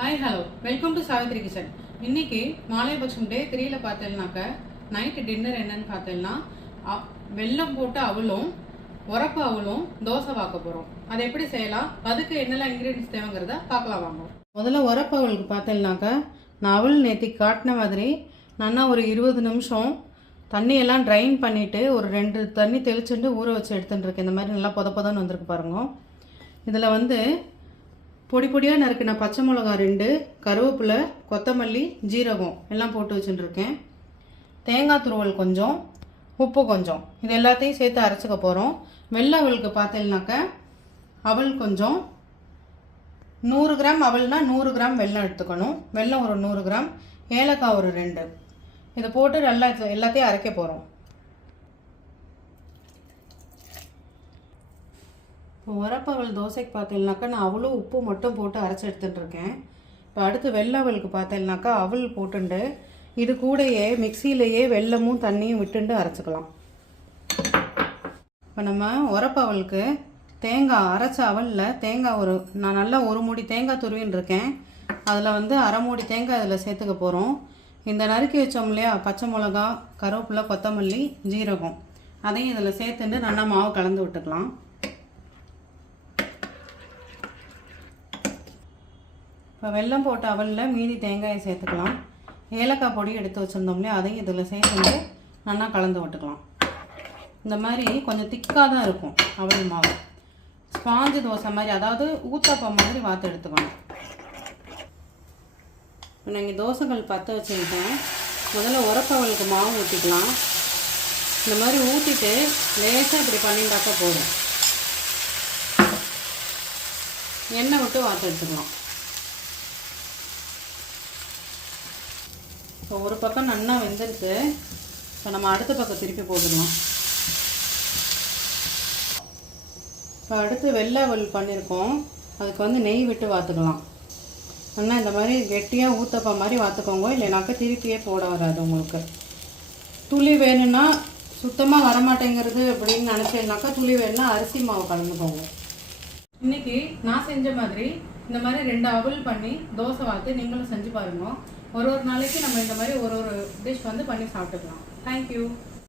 Hi hello welcome to Savitri kitchen. இன்னைக்கு மாலைபட்சம் டே 3ல பார்த்தேன்னாக்க night dinner என்னன்னு பார்த்தேன்னா வெல்லம் போட்டு அவலும் உரப்பு அவலும் தோசை வாக்க போகிறோம். அதை எப்படி செய்யலாம், அதுக்கு என்னெல்லாம் இன்க்ரீடியன்ஸ் தேவைங்கிறத பார்க்கலாம் வாங்க. முதல்ல உரப்பு அவலுக்கு பார்த்தேன்னாக்கா நான் அவல் நேற்று காட்டின மாதிரி நல்லா ஒரு 20 நிமிஷம் தண்ணியெல்லாம் ட்ரைன் பண்ணிவிட்டு ஒரு 2 தண்ணி தெளிச்சுட்டு ஊற வச்சு எடுத்துட்டுருக்கேன். இந்த மாதிரி நல்லா பொதன்னு வந்திருக்கு பாருங்க. இதில் வந்து பொடி பொடியாக நறுக்கின பச்சை மிளகா 2, கருவேப்பிலை, கொத்தமல்லி, ஜீரகம் எல்லாம் போட்டு வச்சுட்டுருக்கேன். தேங்காய் துருவல் கொஞ்சம், உப்பு கொஞ்சம், இது எல்லாத்தையும் சேர்த்து அரைச்சிக்க போகிறோம். வெள்ளை அவலுக்கு பார்த்தீங்கன்னாக்க அவல் கொஞ்சம் 100 கிராம் அவல்னா 100 கிராம் வெல்லம் எடுத்துக்கணும். வெல்லம் ஒரு 100 கிராம், ஏலக்காய் ஒரு 2, இதை போட்டு நல்லா எல்லாத்தையும் அரைக்க போகிறோம். இப்போ உரப்பவல் தோசைக்கு பார்த்தீங்கன்னாக்கா நான் அவ்வளோ உப்பு மட்டும் போட்டு அரைச்சி எடுத்துட்டுருக்கேன். இப்போ அடுத்து வெள்ளை அவலுக்கு பார்த்தீங்கன்னாக்கா அவல் போட்டுண்டு இது கூடயே மிக்சியிலையே வெல்லமும் தண்ணியும் விட்டுண்டு அரைச்சிக்கலாம். இப்போ நம்ம உரப்பவலுக்கு தேங்காய் அரைச்ச அவலில் தேங்காய் நான் நல்லா ஒரு மூடி தேங்காய் துருவின்னு இருக்கேன். அதில் வந்து அரை மூடி தேங்காய் அதில் சேர்த்துக்க போகிறோம். இந்த நறுக்கி வச்சோம் இல்லையா பச்சை மிளகா, கருவேப்பிலை, கொத்தமல்லி, ஜீரகம், அதையும் இதில் சேர்த்துட்டு நல்லா மாவு கலந்து விட்டுக்கலாம். இப்போ வெல்லம் போட்ட அவலில் மீதி தேங்காயை சேர்த்துக்கலாம். ஏலக்காய் பொடி எடுத்து வச்சுருந்தோம் இல்லையா அதையும் இதில் சேர்த்துட்டு நல்லா கலந்து விட்டுக்கலாம். இந்த மாதிரி கொஞ்சம் திக்காக தான் இருக்கும் அவல் மாவு. ஸ்பாஞ்சு தோசை மாதிரி, அதாவது ஊத்தப்பம் மாதிரி வாத்து எடுத்துக்கணும். இப்போ நான் இங்கே தோசைகள் பற்ற வச்சுருக்கேன். முதல்ல உரப்பவலுக்கு மாவு ஊற்றிக்கலாம். இந்த மாதிரி ஊற்றிட்டு லேசாக இப்படி பண்ணிட்டாக்கா போதும். எண்ணெய் விட்டு வாத்து எடுத்துக்கலாம். இப்போ ஒரு பக்கம் நல்லா வெந்திருக்கு. இப்போ நம்ம அடுத்த பக்கம் திருப்பி போட்டுடலாம். இப்போ அடுத்து வெள்ளை அவல் பண்ணியிருக்கோம். அதுக்கு வந்து நெய் விட்டு வாத்துக்கலாம். நல்லா இந்த மாதிரி கெட்டியாக ஊத்தப்பா மாதிரி வாத்துக்கோங்க, இல்லைனாக்கா திருப்பியே போட வராது உங்களுக்கு. துளி வேணும்னா, சுத்தமாக வரமாட்டேங்கிறது அப்படின்னு நினச்சேன்னாக்கா துளி வேணும்னா அரிசி மாவு கலந்துக்கோங்க. இன்றைக்கி நான் செஞ்ச மாதிரி இந்த மாதிரி 2 அவல் பண்ணி தோசை வாத்து நீங்களும் செஞ்சு பாருங்க. ஒரு நாளைக்கு நம்ம இந்த மாதிரி ஒரு டிஷ் வந்து பண்ணி சாப்பிட்டுக்கலாம். தேங்க்யூ.